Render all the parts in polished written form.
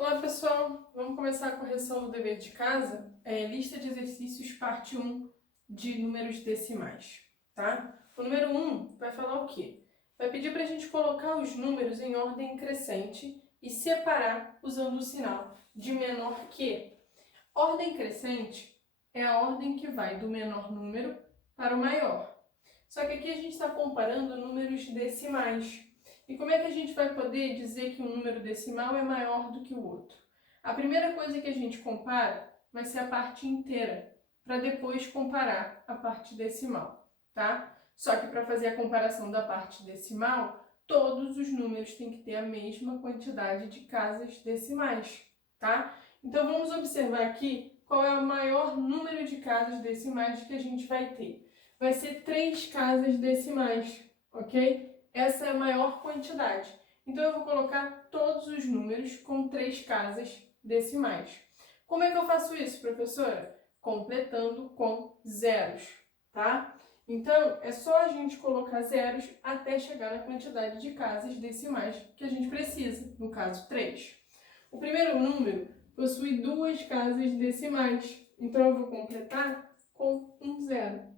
Olá pessoal, vamos começar a correção do dever de casa, lista de exercícios parte 1 de números decimais, tá? O número 1 vai falar o quê? Vai pedir para a gente colocar os números em ordem crescente e separar usando o sinal de menor que. Ordem crescente é a ordem que vai do menor número para o maior. Só que aqui a gente está comparando números decimais. E como é que a gente vai poder dizer que um número decimal é maior do que o outro? A primeira coisa que a gente compara vai ser a parte inteira, para depois comparar a parte decimal, tá? Só que para fazer a comparação da parte decimal, todos os números têm que ter a mesma quantidade de casas decimais, tá? Então vamos observar aqui qual é o maior número de casas decimais que a gente vai ter. Vai ser 3 casas decimais, ok? Essa é a maior quantidade. Então, eu vou colocar todos os números com 3 casas decimais. Como é que eu faço isso, professora? Completando com zeros, tá? Então, é só a gente colocar zeros até chegar na quantidade de casas decimais que a gente precisa, no caso 3. O primeiro número possui 2 casas decimais, então eu vou completar com um zero.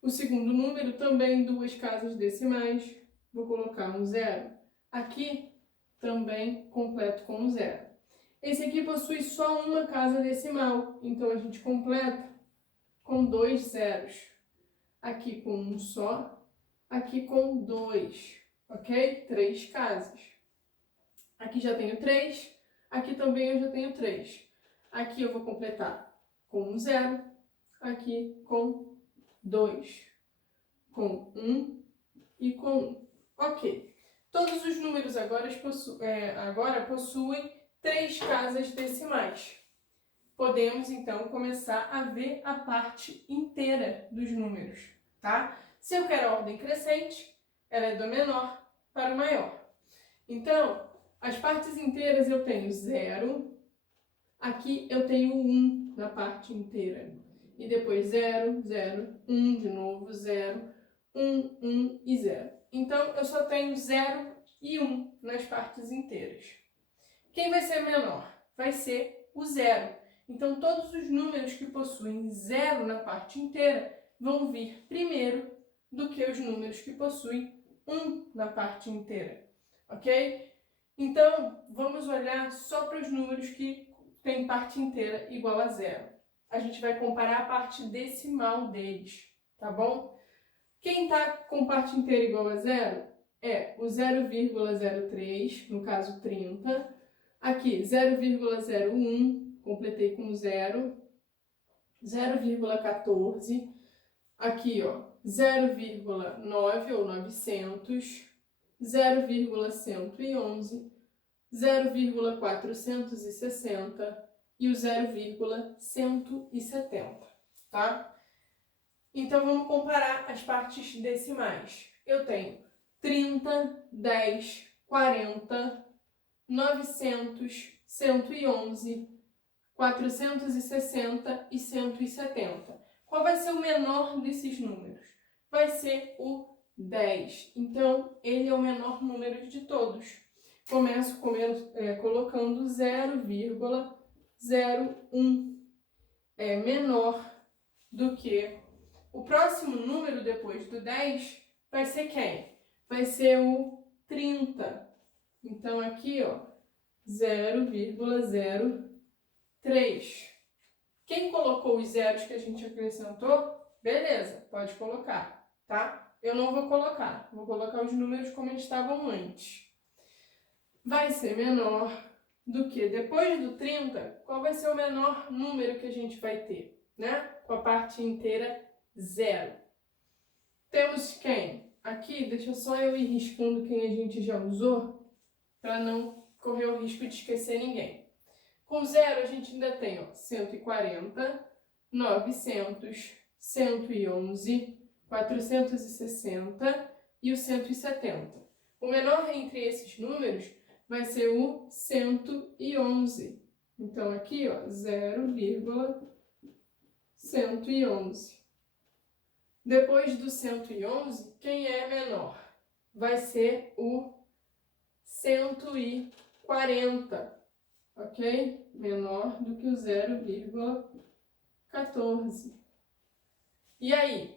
O segundo número também 2 casas decimais, vou colocar um zero. Aqui também completo com um zero. Esse aqui possui só uma casa decimal, então a gente completa com 2 zeros. Aqui com um só, aqui com 2, ok? 3 casas. Aqui já tenho 3, aqui também eu já tenho 3. Aqui eu vou completar com um zero, aqui com 2. Com 1 e com 1. Ok. Todos os números agora possuem 3 casas decimais. Podemos, então, começar a ver a parte inteira dos números, tá? Se eu quero a ordem crescente, ela é do menor para o maior. Então, as partes inteiras eu tenho 0, aqui eu tenho 1 na parte inteira. E depois 0, 0, 1 de novo, 0, 1, 1 e 0. Então, eu só tenho 0 e 1 nas partes inteiras. Quem vai ser menor? Vai ser o 0. Então, todos os números que possuem 0 na parte inteira vão vir primeiro do que os números que possuem 1 na parte inteira. Ok? Então, vamos olhar só para os números que têm parte inteira igual a 0. A gente vai comparar a parte decimal deles, tá bom? Quem está com parte inteira igual a 0 é o 0,03, no caso 30. Aqui, 0,01, completei com 0. 0,14. Aqui, ó, 0,9 ou 900. 0,111. 0,460 e o 0,170, tá? Então, vamos comparar as partes decimais. Eu tenho 30, 10, 40, 900, 111, 460 e 170. Qual vai ser o menor desses números? Vai ser o 10. Então, ele é o menor número de todos. Começo colocando 0,01. É menor do que o próximo número depois do 10 vai ser quem? Vai ser o 30. Então, aqui, ó, 0,03. Quem colocou os zeros que a gente acrescentou, beleza, pode colocar, tá? Eu não vou colocar os números como eles estavam antes. Vai ser menor do que, depois do 30, qual vai ser o menor número que a gente vai ter, né? Com a parte inteira 0. Temos quem? Aqui, deixa só eu ir riscando quem a gente já usou, para não correr o risco de esquecer ninguém. Com 0, a gente ainda tem, ó, 140, 900, 111, 460 e o 170. O menor entre esses números vai ser o 111. Então, aqui, ó, 0,111. Depois do 111, quem é menor? Vai ser o 104. 0,40, ok? Menor do que o 0,14. E aí?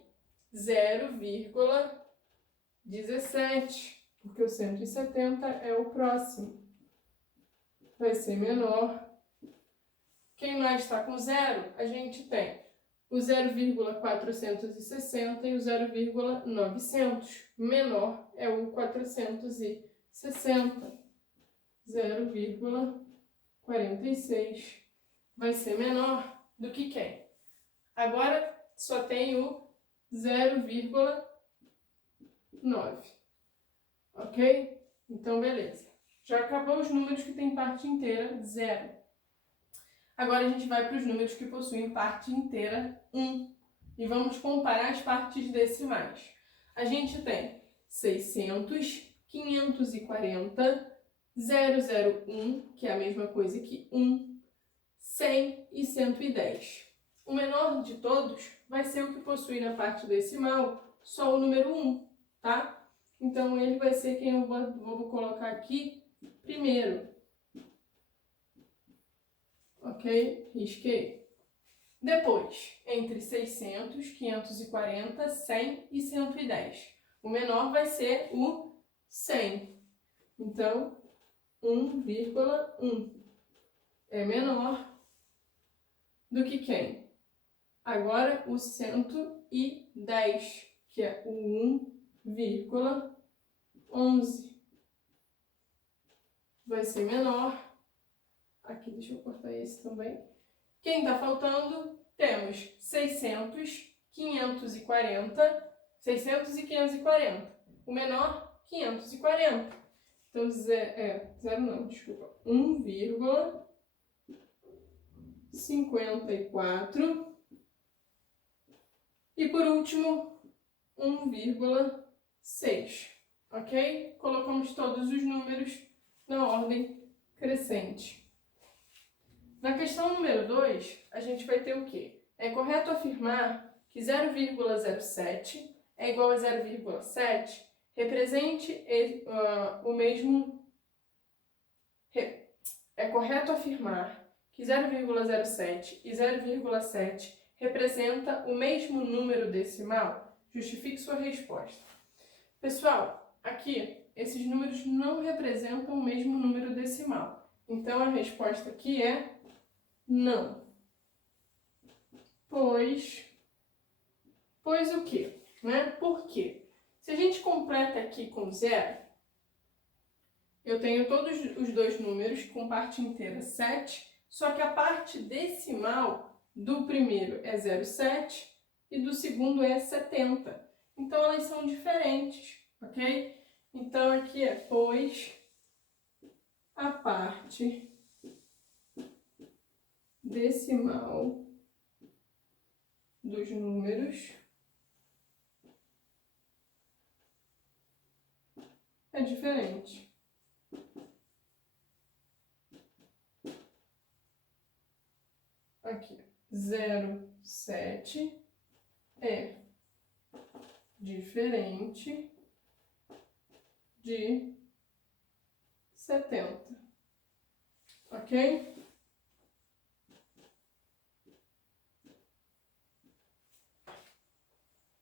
0,17, porque o 170 é o próximo. Vai ser menor. Quem mais está com zero? A gente tem o 0,460 e o 0,900. Menor é o 460. 0,46. Vai ser menor do que quem? Agora só tem o 0,9. Ok? Então, beleza. Já acabou os números que têm parte inteira, 0. Agora a gente vai para os números que possuem parte inteira 1. E vamos comparar as partes decimais. A gente tem 600, 540, 001, que é a mesma coisa que 1, 100 e 110. O menor de todos vai ser o que possui na parte decimal só o número 1, tá? Então, ele vai ser quem eu vou colocar aqui primeiro. Ok? Risquei. Depois, entre 600, 540, 100 e 110. O menor vai ser o 100. Então, 1,1 é menor do que quem? Agora, o 110, que é o 1,11. Vai ser menor. Aqui, deixa eu cortar esse também. Quem está faltando? Temos 600, 540, 600 e 540. O menor, 540. Então, 1,54. E por último, 1,6. Ok? Colocamos todos os números na ordem crescente. Na questão número 2, a gente vai ter o quê? É correto afirmar que 0,07 é igual a 0,7? Represente o mesmo... É correto afirmar que 0,07 e 0,7 representa o mesmo número decimal? Justifique sua resposta. Pessoal, aqui, esses números não representam o mesmo número decimal. Então, a resposta aqui é não. Pois o quê? Né? Por quê? Se a gente completa aqui com 0, eu tenho todos os dois números com parte inteira 7, só que a parte decimal do primeiro é 0,7 e do segundo é 70. Então, elas são diferentes, ok? Então, aqui é pois a parte decimal dos números é diferente. Aqui, 0,7 é diferente de 70. Ok?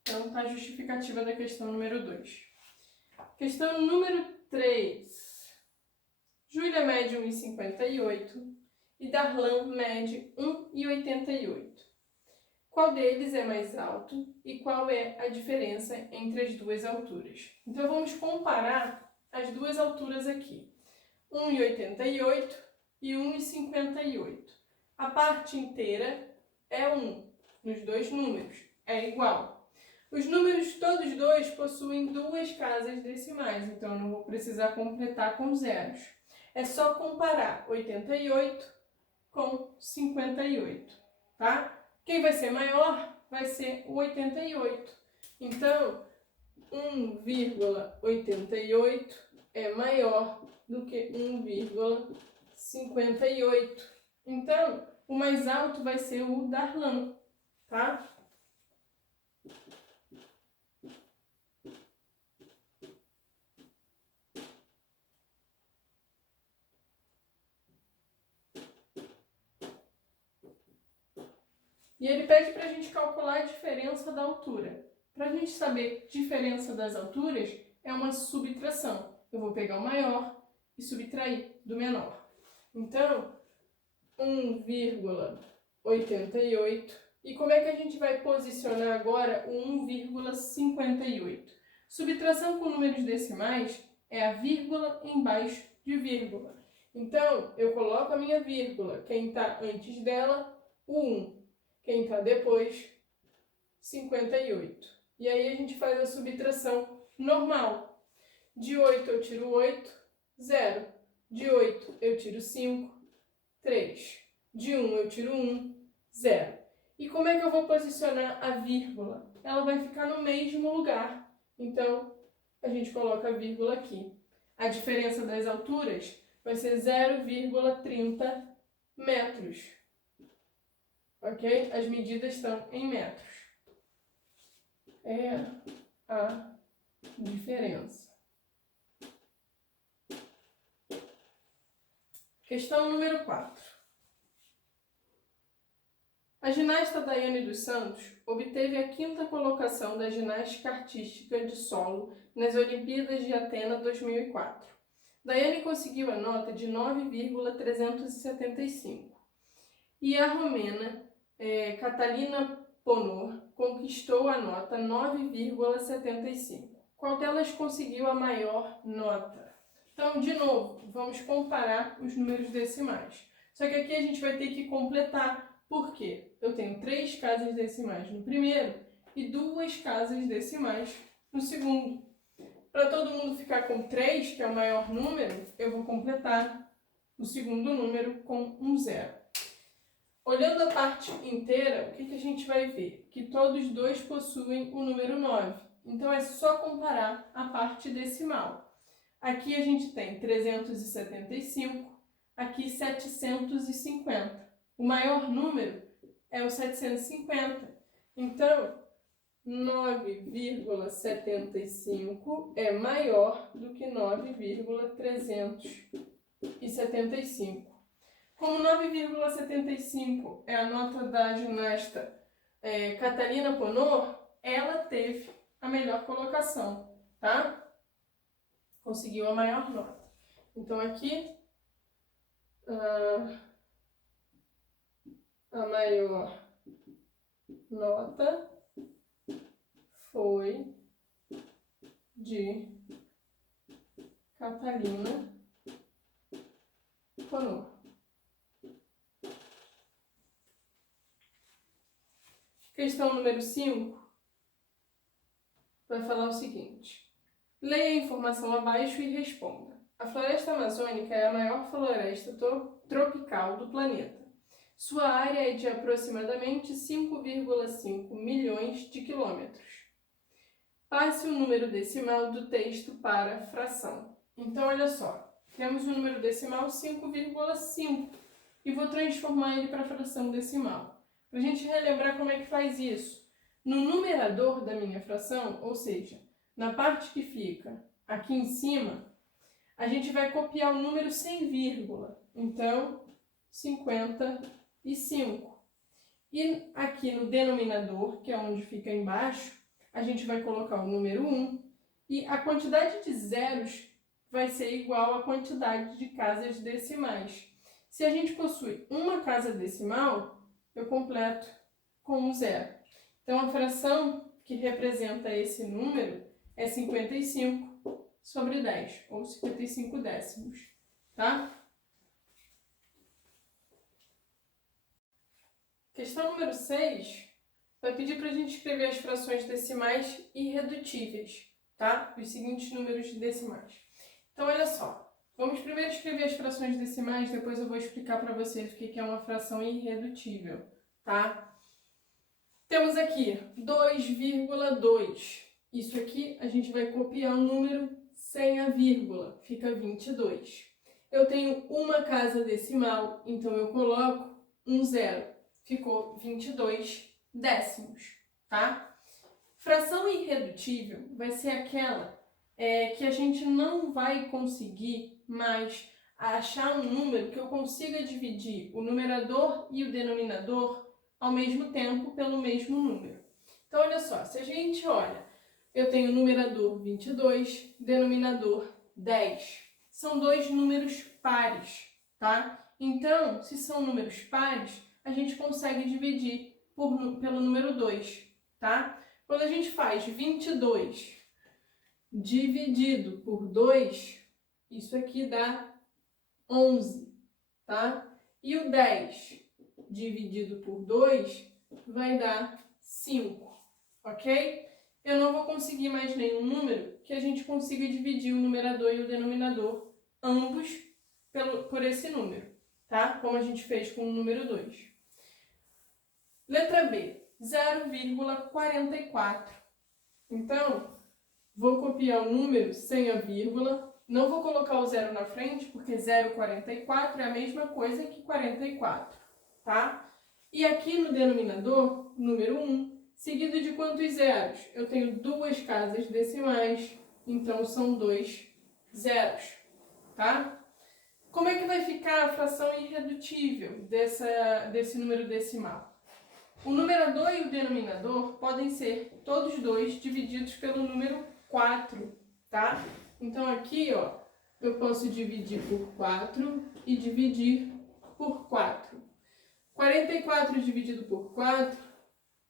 Então, tá a justificativa da questão número 2. Questão número 3. Júlia mede 1,58 e Darlan mede 1,88. Qual deles é mais alto e qual é a diferença entre as duas alturas? Então, vamos comparar as duas alturas aqui. 1,88 e 1,58. A parte inteira é 1 nos dois números, é igual. Os números todos dois possuem duas casas decimais, então eu não vou precisar completar com zeros. É só comparar 88 com 58, tá? Quem vai ser maior vai ser o 88. Então, 1,88 é maior do que 1,58. Então, o mais alto vai ser o Darlan, tá? E ele pede para a gente calcular a diferença da altura. Para a gente saber a diferença das alturas, é uma subtração. Eu vou pegar o maior e subtrair do menor. Então, 1,88. E como é que a gente vai posicionar agora o 1,58? Subtração com números decimais é a vírgula embaixo de vírgula. Então, eu coloco a minha vírgula. Quem está antes dela, o 1. Quem está depois, 58. E aí a gente faz a subtração normal. De 8 eu tiro 8, 0. De 8 eu tiro 5, 3. De 1 eu tiro 1, 0. E como é que eu vou posicionar a vírgula? Ela vai ficar no mesmo lugar. Então, a gente coloca a vírgula aqui. A diferença das alturas vai ser 0,30 metros. Ok? As medidas estão em metros. É a diferença. Questão número 4. A ginasta Daiane dos Santos obteve a 5ª colocação da ginástica artística de solo nas Olimpíadas de Atena 2004. Daiane conseguiu a nota de 9,375 e a romena Catalina Ponor conquistou a nota 9,75. Qual delas conseguiu a maior nota? Então, de novo, vamos comparar os números decimais. Só que aqui a gente vai ter que completar. Por quê? Eu tenho 3 casas decimais no primeiro e 2 casas decimais no segundo. Para todo mundo ficar com 3, que é o maior número, eu vou completar o segundo número com um 0. Olhando a parte inteira, o que a gente vai ver? Que todos dois possuem o número 9. Então, é só comparar a parte decimal. Aqui a gente tem 375, aqui 750. O maior número é o 750. Então, 9,75 é maior do que 9,375. Como 9,75 é a nota da ginasta Catalina Ponor, ela teve a melhor colocação, tá? Conseguiu a maior nota. Então, aqui, a maior nota foi de Catalina Ponor. Questão número 5 vai falar o seguinte. Leia a informação abaixo e responda. A floresta amazônica é a maior floresta tropical do planeta. Sua área é de aproximadamente 5,5 milhões de quilômetros. Passe o número decimal do texto para fração. Então, olha só. Temos o número decimal 5,5 e vou transformar ele para fração decimal. Para a gente relembrar como é que faz isso. No numerador da minha fração, ou seja, na parte que fica aqui em cima, a gente vai copiar o número sem vírgula. Então, 55. E aqui no denominador, que é onde fica embaixo, a gente vai colocar o número 1 e a quantidade de zeros vai ser igual à quantidade de casas decimais. Se a gente possui uma casa decimal, eu completo com um 0. Então, a fração que representa esse número é 55 sobre 10, ou 55 décimos, tá? Questão número 6 vai pedir para a gente escrever as frações decimais irredutíveis, tá? Os seguintes números decimais. Então, olha só. Vamos primeiro escrever as frações decimais, depois eu vou explicar para vocês o que é uma fração irredutível, tá? Temos aqui 2,2. Isso aqui a gente vai copiar um número sem a vírgula, fica 22. Eu tenho uma casa decimal, então eu coloco um 0. Ficou 22 décimos, tá? Fração irredutível vai ser aquela que a gente não vai conseguir mais achar um número que eu consiga dividir o numerador e o denominador ao mesmo tempo pelo mesmo número. Então, olha só, se a gente olha, eu tenho numerador 22, denominador 10. São dois números pares, tá? Então, se são números pares, a gente consegue dividir pelo número 2, tá? Quando a gente faz 22 dividido por 2, isso aqui dá 11, tá? E o 10 dividido por 2 vai dar 5, ok? Eu não vou conseguir mais nenhum número que a gente consiga dividir o numerador e o denominador, ambos por esse número, tá? Como a gente fez com o número 2. Letra B, 0,44. Então, vou copiar o número sem a vírgula, não vou colocar o zero na frente, porque 0,44 é a mesma coisa que 44, tá? E aqui no denominador, número 1, seguido de quantos zeros? Eu tenho duas casas decimais, então são 2 zeros, tá? Como é que vai ficar a fração irredutível desse número decimal? O numerador e o denominador podem ser todos dois divididos pelo número 4, tá? Então aqui, ó, eu posso dividir por 4 e dividir por 4. 44 dividido por 4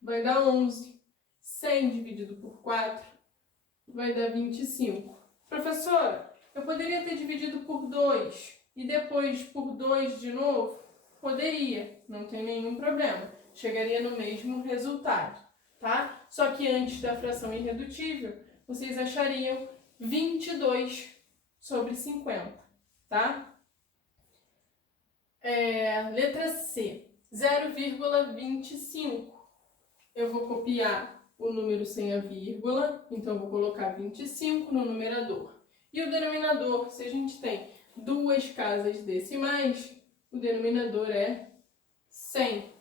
vai dar 11. 100 dividido por 4 vai dar 25. Professora, eu poderia ter dividido por 2 e depois por 2 de novo? Poderia, não tem nenhum problema. Chegaria no mesmo resultado, tá? Só que antes da fração irredutível, vocês achariam 22 sobre 50, tá? Letra C, 0,25. Eu vou copiar o número sem a vírgula, então vou colocar 25 no numerador. E o denominador, se a gente tem duas casas decimais, o denominador é 100,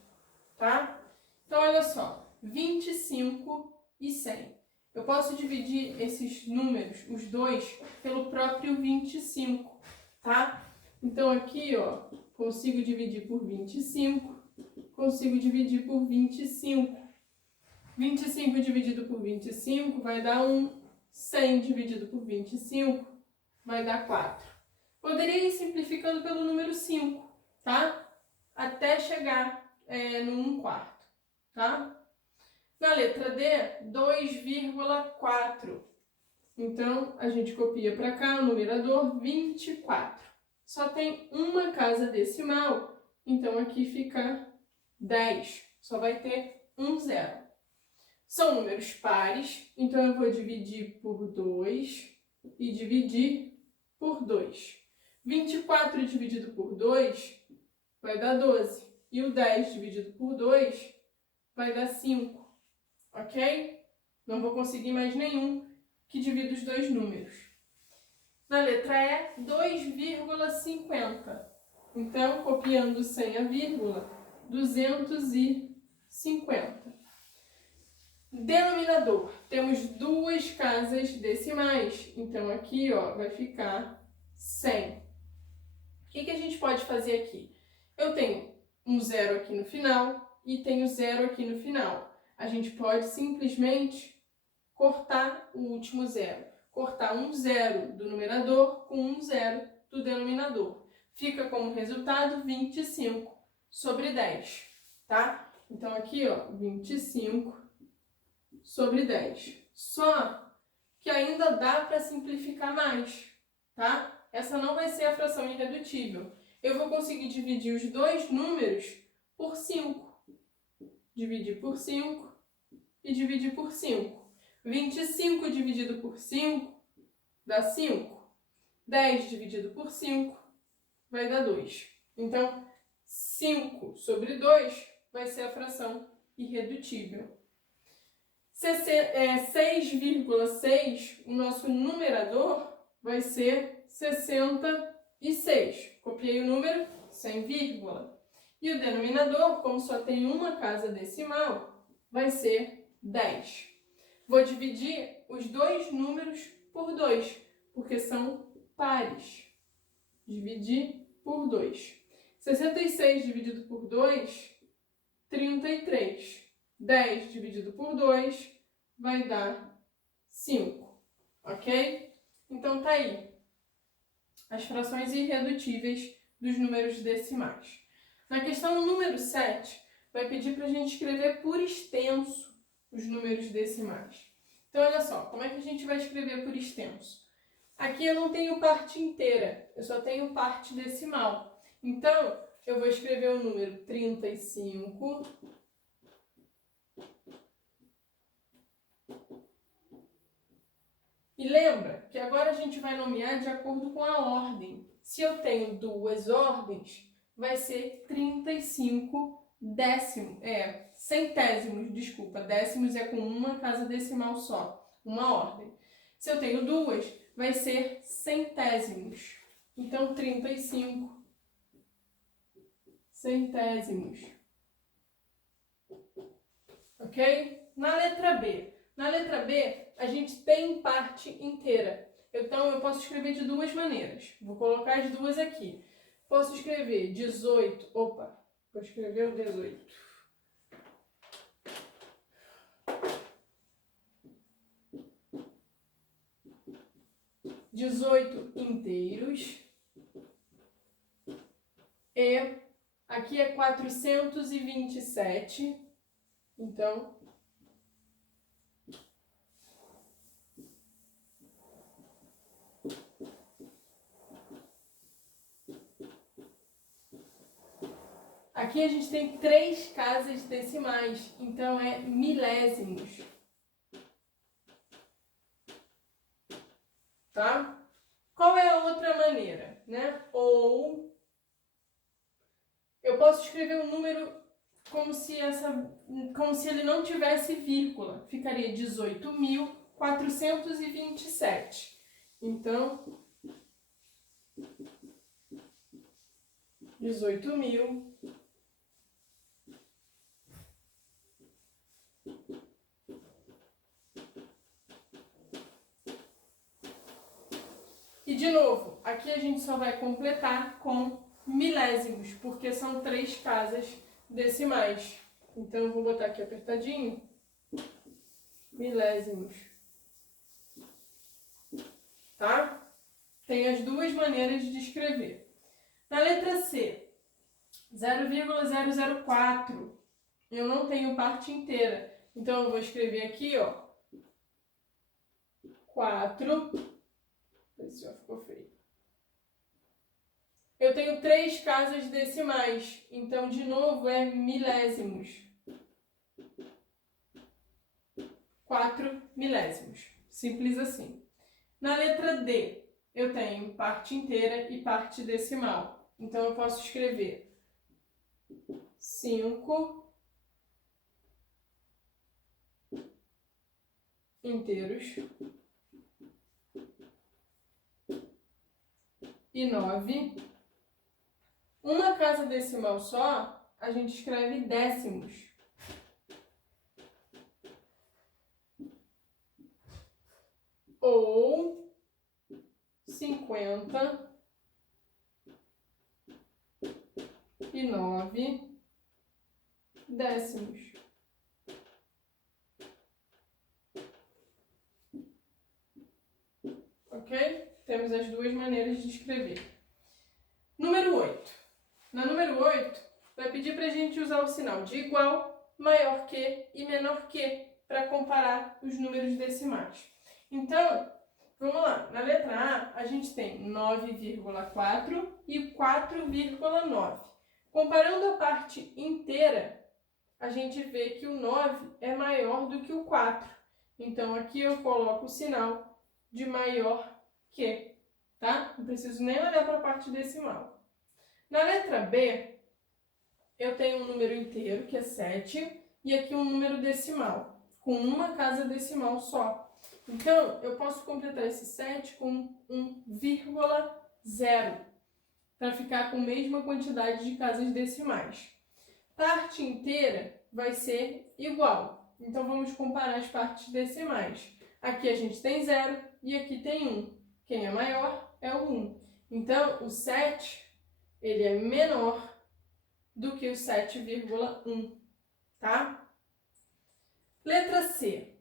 tá? Então, olha só, 25 e 100. Eu posso dividir esses números, os dois, pelo próprio 25, tá? Então, aqui, ó, consigo dividir por 25, consigo dividir por 25. 25 dividido por 25 vai dar 1. 100 dividido por 25 vai dar 4. Poderia ir simplificando pelo número 5, tá? Até chegar no 1/4, tá? Na letra D, 2,4. Então, a gente copia para cá o numerador 24. Só tem uma casa decimal, então aqui fica 10. Só vai ter um zero. São números pares, então eu vou dividir por 2 e dividir por 2. 24 dividido por 2 vai dar 12. E o 10 dividido por 2 vai dar 5. Ok? Não vou conseguir mais nenhum que divida os dois números. Na letra E, 2,50. Então, copiando sem a vírgula, 250. Denominador. Temos duas casas decimais. Então, aqui, ó, vai ficar 100. O que a gente pode fazer aqui? Eu tenho um zero aqui no final e tenho zero aqui no final. A gente pode simplesmente cortar o último zero. Cortar um zero do numerador com um zero do denominador. Fica como resultado 25 sobre 10, tá? Então, aqui, ó, 25 sobre 10. Só que ainda dá para simplificar mais, tá? Essa não vai ser a fração irredutível. Eu vou conseguir dividir os dois números por 5. Dividir por 5 e dividir por 5. 25 dividido por 5 dá 5. 10 dividido por 5 vai dar 2. Então, 5 sobre 2 vai ser a fração irredutível. 6,6, o nosso numerador vai ser 66. Copiei o número sem vírgula. E o denominador, como só tem uma casa decimal, vai ser 10. Vou dividir os dois números por 2, porque são pares. Dividir por 2. 66 dividido por 2 33. 10 dividido por 2 vai dar 5, ok? Então, tá aí as frações irredutíveis dos números decimais. Na questão número 7, vai pedir para a gente escrever por extenso os números decimais. Então, olha só, como é que a gente vai escrever por extenso? Aqui eu não tenho parte inteira, eu só tenho parte decimal. Então, eu vou escrever o número 35. E lembra que agora a gente vai nomear de acordo com a ordem. Se eu tenho duas ordens, vai ser 35 centésimos, desculpa. Décimos é com uma casa decimal só, uma ordem. Se eu tenho duas, vai ser centésimos. Então, 35 centésimos. Ok? Na letra B. Na letra B, a gente tem parte inteira. Então, eu posso escrever de duas maneiras. Vou colocar as duas aqui. Posso escrever 18. Opa, vou escrever o 18. 18 inteiros. E aqui é 427. Então, aqui a gente tem 3 casas decimais, então é milésimos. Tá? Qual é a outra maneira, né? Ou eu posso escrever um número como se ele não tivesse vírgula. Ficaria 18.427. Então, 18.000 e de novo, aqui a gente só vai completar com milésimos, porque são 3 casas decimais. Então, eu vou botar aqui apertadinho, milésimos. Tá? Tem as duas maneiras de escrever. Na letra C, 0,004, eu não tenho parte inteira. Então, eu vou escrever aqui, ó, 4. Esse já ficou feio. Eu tenho 3 casas decimais, então, de novo, é milésimos. 4 milésimos. Simples assim. Na letra D, eu tenho parte inteira e parte decimal. Então, eu posso escrever 5 inteiros e 9. Uma casa decimal só, a gente escreve décimos. Ou 59 décimos. Ok? Temos as duas maneiras de escrever. Número 8. Na número 8, vai pedir para a gente usar o sinal de igual, maior que e menor que para comparar os números decimais. Então, vamos lá. Na letra A, a gente tem 9,4 e 4,9. Comparando a parte inteira, a gente vê que o 9 é maior do que o 4. Então, aqui eu coloco o sinal de maior que, tá? Não preciso nem olhar para a parte decimal. Na letra B, eu tenho um número inteiro, que é 7, e aqui um número decimal, com uma casa decimal só. Então, eu posso completar esse 7 com um 0,0, para ficar com a mesma quantidade de casas decimais. Parte inteira vai ser igual. Então, vamos comparar as partes decimais. Aqui a gente tem 0 e aqui tem 1. Quem é maior é o 1. Então, o 7, ele é menor do que o 7,1. tá? Letra C,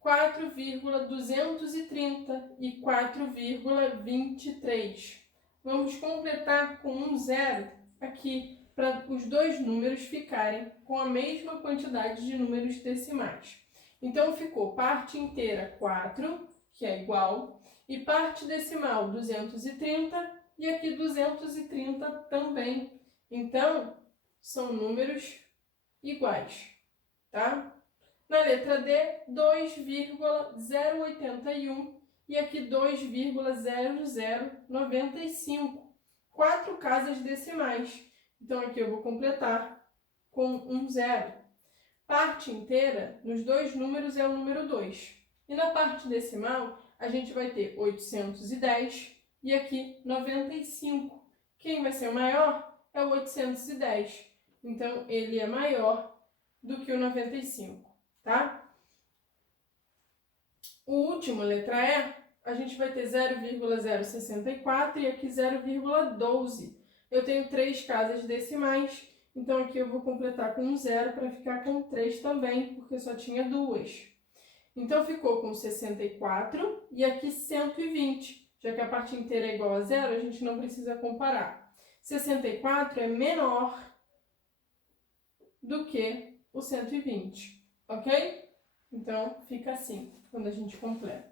4,230 e 4,23. Vamos completar com um zero aqui para os dois números ficarem com a mesma quantidade de números decimais. Então, ficou parte inteira 4, que é igual, e parte decimal 230, e aqui 230 também. Então, são números iguais, tá? Na letra D, 2,081 e aqui 2,0095. 4 casas decimais. Então, aqui eu vou completar com um zero. Parte inteira, nos dois números, é o número 2. E na parte decimal, a gente vai ter 810 e aqui 95. Quem vai ser o maior? É o 810. Então, ele é maior do que o 95, tá? O último, letra E, a gente vai ter 0,064 e aqui 0,12. Eu tenho 3 casas decimais, então aqui eu vou completar com um zero para ficar com 3 também, porque só tinha 2. Então ficou com 64 e aqui 120. Já que a parte inteira é igual a zero, a gente não precisa comparar. 64 é menor do que o 120, ok? Então fica assim, quando a gente completa.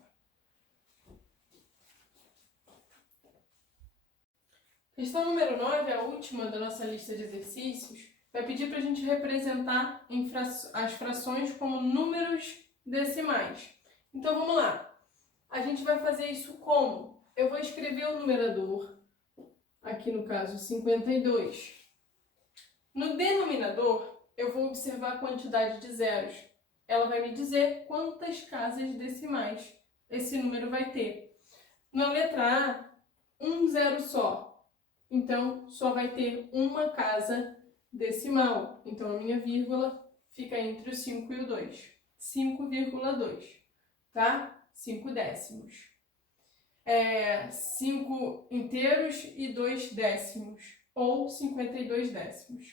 Questão número 9, a última da nossa lista de exercícios, vai pedir para a gente representar as frações como números decimais. Então vamos lá. A gente vai fazer isso como? Eu vou escrever o numerador, aqui no caso 52. No denominador, eu vou observar a quantidade de zeros. Ela vai me dizer quantas casas decimais esse número vai ter. Na letra A, um zero só. Então, só vai ter uma casa decimal. Então, a minha vírgula fica entre o 5 e o 2. 5,2, tá? 5 décimos. 5 inteiros e 2 décimos, ou 52 décimos.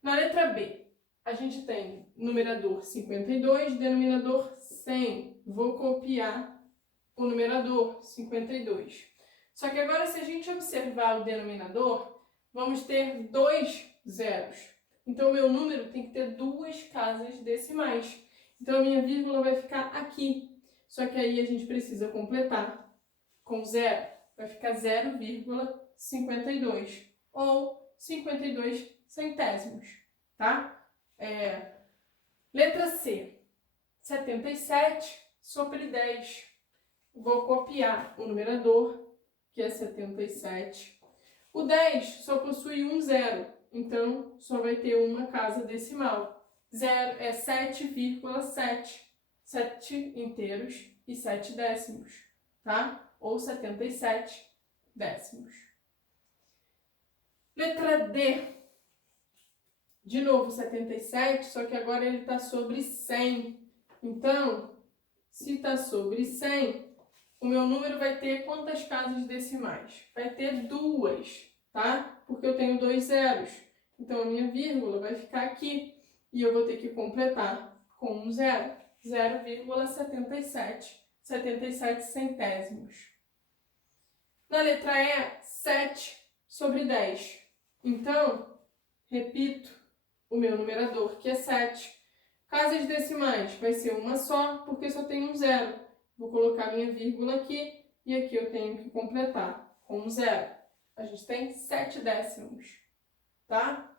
Na letra B, a gente tem numerador 52, denominador 100. Vou copiar o numerador 52. Só que agora, se a gente observar o denominador, vamos ter 2 zeros. Então, o meu número tem que ter 2 casas decimais. Então, a minha vírgula vai ficar aqui. Só que aí a gente precisa completar com zero. Vai ficar 0,52 ou 52 centésimos, tá? Letra C, 77 sobre 10. Vou copiar o numerador, que é 77. O 10 só possui um zero, então só vai ter uma casa decimal. Zero é 7,7. 7 inteiros e 7 décimos, tá? Ou 77 décimos. Letra D. De novo 77, só que agora ele está sobre 100. Então, se está sobre 100... o meu número vai ter quantas casas decimais? Vai ter 2, tá? Porque eu tenho 2 zeros. Então, a minha vírgula vai ficar aqui. E eu vou ter que completar com um zero. 0,77 centésimos. Na letra E, 7 sobre 10. Então, repito o meu numerador, que é 7. Casas decimais vai ser uma só, porque só tem um zero. Vou colocar minha vírgula aqui e aqui eu tenho que completar com um zero. A gente tem 7 décimos, tá?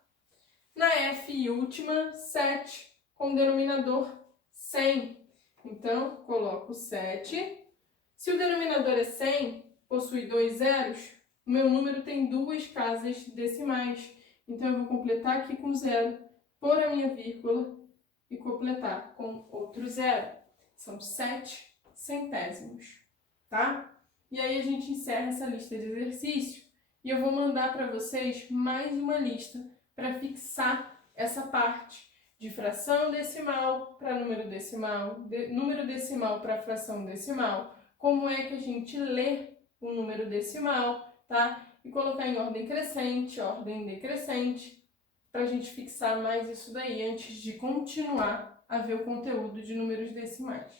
Na F e última, 7 com denominador 100. Então, coloco 7. Se o denominador é 100, possui 2 zeros, o meu número tem 2 casas decimais. Então, eu vou completar aqui com zero, pôr a minha vírgula e completar com outro zero. São 7 centésimos, tá? E aí a gente encerra essa lista de exercícios e eu vou mandar para vocês mais uma lista para fixar essa parte de fração decimal para número decimal, número decimal para fração decimal, como é que a gente lê o número decimal, tá? E colocar em ordem crescente, ordem decrescente, para a gente fixar mais isso daí antes de continuar a ver o conteúdo de números decimais.